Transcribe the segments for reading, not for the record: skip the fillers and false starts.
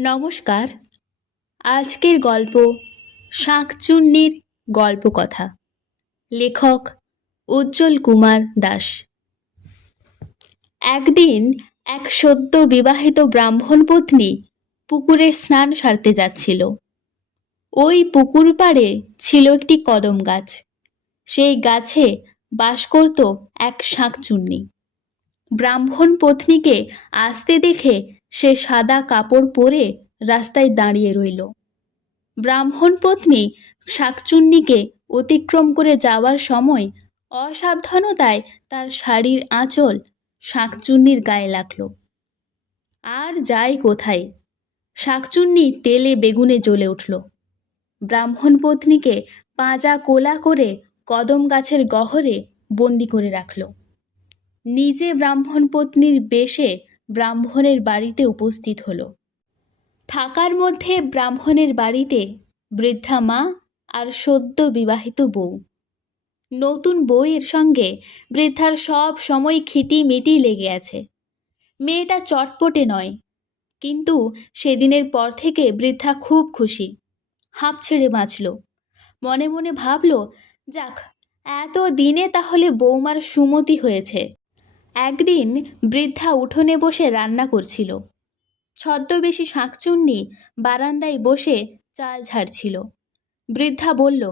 নমস্কার। আজকের গল্প শাঁকচুন্নির গল্পকথা। লেখক উজ্জ্বল কুমার দাস। একদিন এক সদ্য বিবাহিত ব্রাহ্মণ পত্নী পুকুরে স্নান সারতে যাচ্ছিল। ওই পুকুর পাড়ে ছিল একটি কদম গাছ। সেই গাছে বাস করত এক শাঁকচুন্নি। ব্রাহ্মণ পত্নীকে আসতে দেখে সে সাদা কাপড় পরে রাস্তায় দাঁড়িয়ে রইল। ব্রাহ্মণ পত্নী শাঁকচুন্নিকে অতিক্রম করে যাওয়ার সময় অসাবধানতায় তার শাড়ির আঁচল শাঁকচুন্নির গায়ে লাগল। আর যায় কোথায়, শাঁকচুন্নি তেলে বেগুনে জ্বলে উঠল। ব্রাহ্মণ পত্নীকে পাঁজা কোলা করে কদম গাছের গহরে বন্দি করে রাখল। নিজে ব্রাহ্মণ পত্নীর বেশে ব্রাহ্মণের বাড়িতে উপস্থিত হল। থাকার মধ্যে ব্রাহ্মণের বাড়িতে বৃদ্ধা মা আর সদ্য বিবাহিত বউ। নতুন বউয়ের সঙ্গে বৃদ্ধার সব সময় খিটিমিটি লেগে আছে। মেয়েটা চটপটে নয়, কিন্তু সেদিনের পর থেকে বৃদ্ধা খুব খুশি, হাঁপ ছেড়ে বাঁচল। মনে মনে ভাবল, যাক, এত দিনে তাহলে বৌমার সুমতি হয়েছে। একদিন বৃদ্ধা উঠোনে বসে রান্না করছিল। ছদ্মবেশী শাঁকচুন্নি বারান্দায় বসে চাল ঝাড়ছিল। বৃদ্ধা বলল,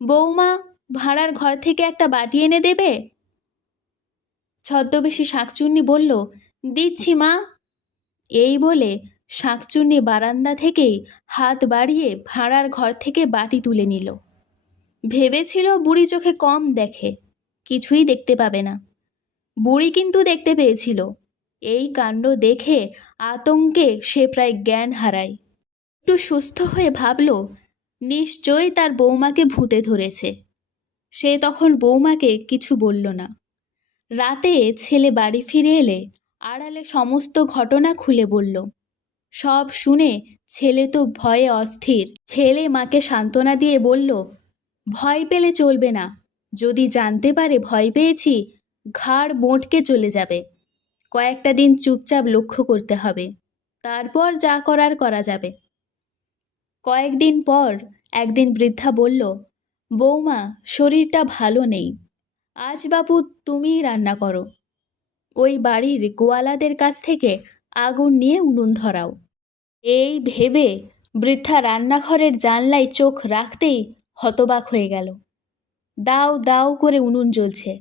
বৌমা, ভাড়ার ঘর থেকে একটা বাটি এনে দেবে? ছদ্মবেশী শাঁকচুন্নি বলল, দিচ্ছি মা। এই বলে শাঁকচুন্নি বারান্দা থেকেই হাত বাড়িয়ে ভাড়ার ঘর থেকে বাটি তুলে নিল। ভেবেছিল বুড়ি চোখে কম দেখে, কিছুই দেখতে পাবে না। বুড়ি কিন্তু দেখতে পেয়েছিল। এই কাণ্ড দেখে আতঙ্কে সে প্রায় জ্ঞান হারায়। একটু সুস্থ হয়ে ভাবল, নিশ্চয়ই তার বৌমাকে ভূতে ধরেছে। সে তখন বৌমাকে কিছু বলল না। রাতে ছেলে বাড়ি ফিরে এলে আড়ালে সমস্ত ঘটনা খুলে বলল। সব শুনে ছেলে তো ভয়ে অস্থির। ছেলে মাকে সান্ত্বনা দিয়ে বলল, ভয় পেলে চলবে না। যদি জানতে পারে ভয় পেয়েছি, ঘাড় মোটকে চলে যাবে। কয়েকটা দিন চুপচাপ লক্ষ্য করতে হবে, তারপর যা করার করা যাবে। কয়েকদিন পর একদিন বৃদ্ধা বলল, বৌমা, শরীরটা ভালো নেই, আজ বাবু তুমিই রান্না করো। ওই বাড়ির গোয়ালাদের কাছ থেকে আগুন নিয়ে উনুন ধরাও। এই ভেবে বৃদ্ধা রান্নাঘরের জানলায় চোখ রাখতেই হতবাক হয়ে গেল। দাউ দাউ করে উনুন জ্বলছে।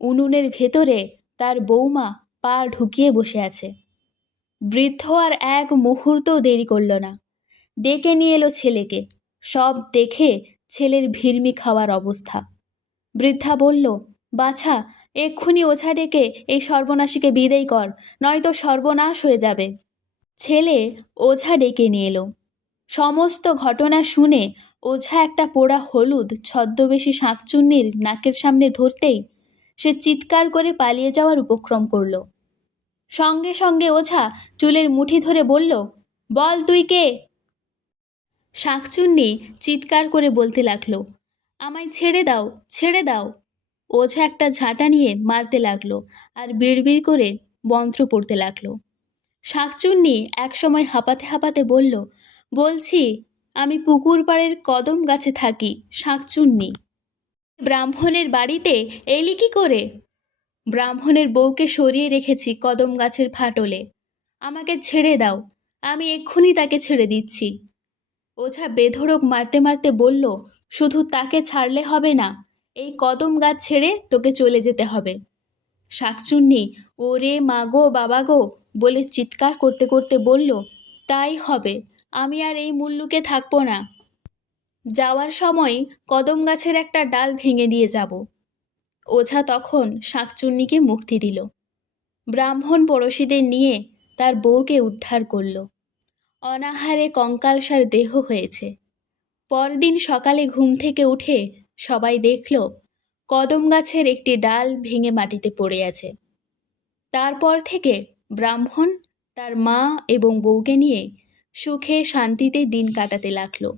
উনুনের ভেতরে তার বৌমা পা ঢুকিয়ে বসে আছে। বৃদ্ধ আর এক মুহূর্তও দেরি করল না, ডেকে নিয়ে এলো ছেলেকে। সব দেখে ছেলের ভিড়মি খাওয়ার অবস্থা। বৃদ্ধা বলল, বাছা, এক্ষুনি ওঝা ডেকে এই সর্বনাশীকে বিদেয় কর, নয়তো সর্বনাশ হয়ে যাবে। ছেলে ওঝা ডেকে নিয়ে এলো। সমস্ত ঘটনা শুনে ওঝা একটা পোড়া হলুদ ছদ্মবেশী শাঁকচুন্নির নাকের সামনে ধরতেই সে চিৎকার করে পালিয়ে যাওয়ার উপক্রম করল। সঙ্গে সঙ্গে ওঝা চুলের মুঠি ধরে বলল, বল তুই কে? শাঁকচুন্নি চিৎকার করে বলতে লাগলো, আমায় ছেড়ে দাও, ছেড়ে দাও। ওঝা একটা ঝাঁটা নিয়ে মারতে লাগলো আর বিড়বিড় করে মন্ত্র পড়তে লাগলো। শাঁকচুন্নি একসময় হাঁপাতে হাঁপাতে বলল, বলছি, আমি পুকুর পাড়ের কদম গাছে থাকি, শাঁকচুন্নি। ব্রাহ্মণের বাড়িতে এলি কি করে? ব্রাহ্মণের বউকে সরিয়ে রেখেছি কদম গাছের ফাটলে। আমাকে ছেড়ে দাও, আমি এক্ষুনি তাকে ছেড়ে দিচ্ছি। ওঝা বেধড়ক মারতে মারতে বলল, শুধু তাকে ছাড়লে হবে না, এই কদম গাছ ছেড়ে তোকে চলে যেতে হবে। শাঁকচুন্নি ওরে মাগো বাবা গো বলে চিৎকার করতে করতে বলল, তাই হবে, আমি আর এই মুল্লুকে থাকবো না। যাওয়ার সময় কদম গাছের একটা ডাল ভেঙে দিয়ে যাব। ওঝা তখন শাঁকচুন্নিকে মুক্তি দিল। ব্রাহ্মণ পড়শিদের নিয়ে তার বউকে উদ্ধার করল। অনাহারে কঙ্কালসার দেহ হয়েছে। পরদিন সকালে ঘুম থেকে উঠে সবাই দেখল কদম গাছের একটি ডাল ভেঙে মাটিতে পড়ে আছে। তারপর থেকে ব্রাহ্মণ তার মা এবং বউকে নিয়ে সুখে শান্তিতে দিন কাটাতে লাগলো।